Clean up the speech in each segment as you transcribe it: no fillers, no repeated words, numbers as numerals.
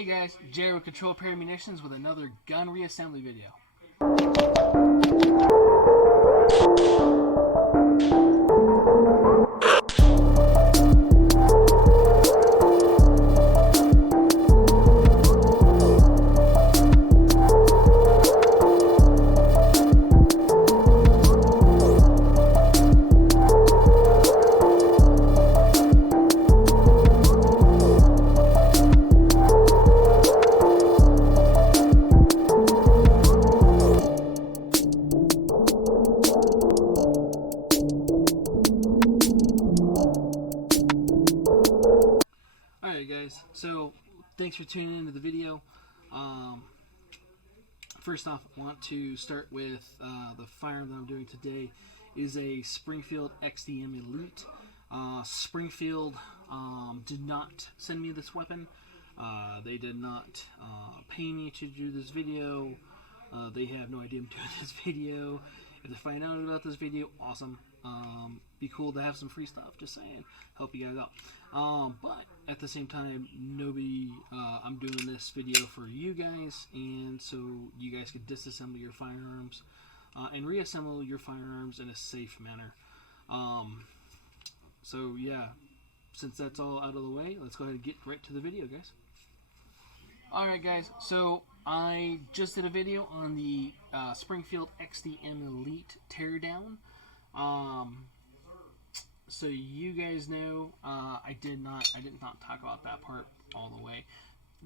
Hey guys, Jerry with Control Pair Munitions with another gun reassembly video. Alright guys, so thanks for tuning into the video. First off, I want to start with the firearm that I'm doing today is a Springfield XDM Elite. Springfield did not send me this weapon. They did not pay me to do this video. They have no idea I'm doing this video. If they find out about this video, awesome. Be cool to have some free stuff, just saying, help you guys out. But at the same time, I'm doing this video for you guys, and so you guys can disassemble your firearms and reassemble your firearms in a safe manner. So yeah, since that's all out of the way, let's go ahead and get right to the video, guys. Alright guys, so I just did a video on the Springfield XDM Elite teardown. So you guys know, I did not talk about that part all the way.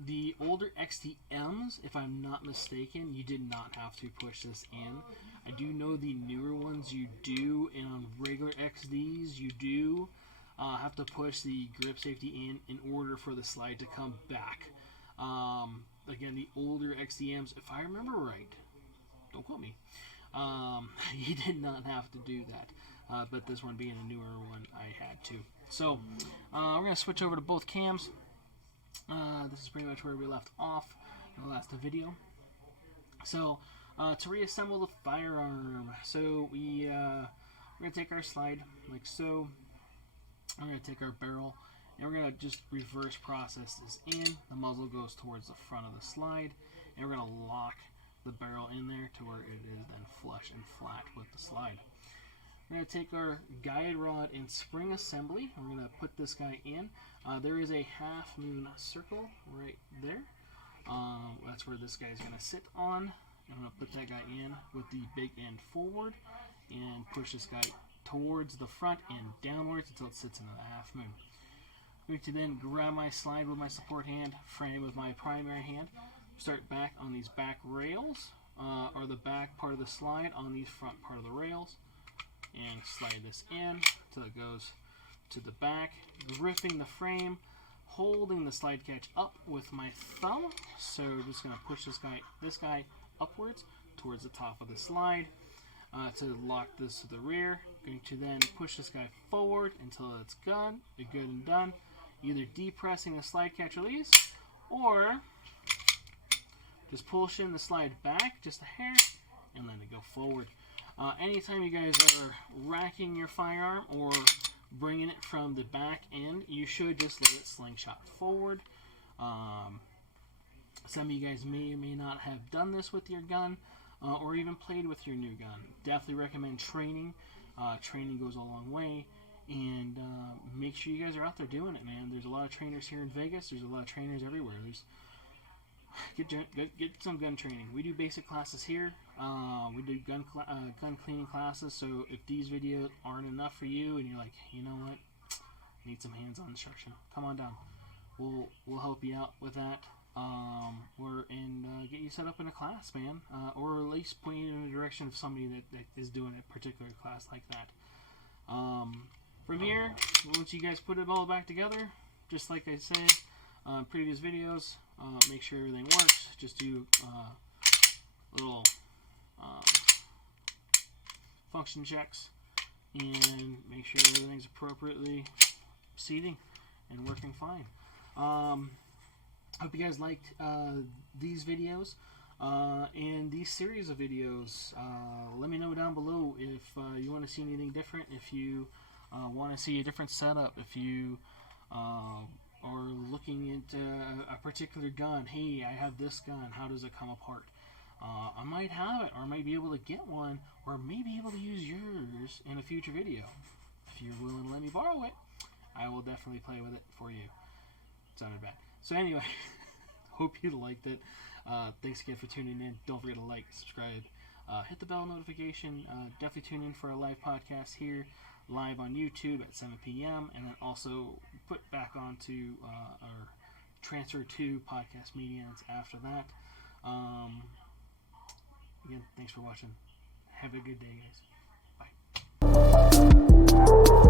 The older XDMs, if I'm not mistaken, you did not have to push this in. I do know the newer ones you do, and on regular XDs you do have to push the grip safety in order for the slide to come back. Again, the older XDMs, if I remember right, don't quote me, you did not have to do that. But this one being a newer one, I had to. So, we're going to switch over to both cams. This is pretty much where we left off in the last video. So, to reassemble the firearm, so we're going to take our slide like so. We're going to take our barrel, and we're going to just reverse process this in. The muzzle goes towards the front of the slide, and we're going to lock the barrel in there to where it is then flush and flat with the slide. We're going to take our guide rod and spring assembly. We're going to put this guy in. There is a half moon circle right there. That's where this guy is going to sit on. I'm going to put that guy in with the big end forward and push this guy towards the front and downwards until it sits into the half moon. I'm going to then grab my slide with my support hand, frame with my primary hand, start back on these back rails, or the back part of the slide on these front part of the rails, and slide this in until it goes to the back, gripping the frame, holding the slide catch up with my thumb. So I'm just going to push this guy upwards towards the top of the slide to lock this to the rear. Going to then push this guy forward until it's good and done, either depressing the slide catch release or just pushing the slide back just a hair and let it go forward. Anytime you guys are racking your firearm or bringing it from the back end, you should just let it slingshot forward. Some of you guys may or may not have done this with your gun or even played with your new gun. Definitely recommend training. Training goes a long way, and make sure you guys are out there doing it, man. There's a lot of trainers here in Vegas. There's a lot of trainers everywhere. Get some gun training. We do basic classes here. We do gun cleaning classes. So if these videos aren't enough for you, and you're like, you know what, need some hands-on instruction, come on down. We'll help you out with that. Get you set up in a class, man, or at least point you in the direction of somebody that is doing a particular class like that. From here, once you guys put it all back together, just like I said in previous videos, make sure everything works. Just do little function checks and make sure everything's appropriately seating and working fine. Hope you guys liked these videos and these series of videos. Let me know down below if you want to see anything different, if you want to see a different setup, if you or looking into a particular gun. Hey, I have this gun. How does it come apart? I might have it, or I might be able to get one, or may be able to use yours in a future video. If you're willing to let me borrow it, I will definitely play with it for you. Sounded bad. So anyway, hope you liked it. Thanks again for tuning in. Don't forget to like, subscribe, hit the bell notification. Definitely tune in for our live podcast here, live on YouTube at 7 p.m. And then also put back onto our Transfer to podcast medians after that. Again, thanks for watching. Have a good day, guys. Bye.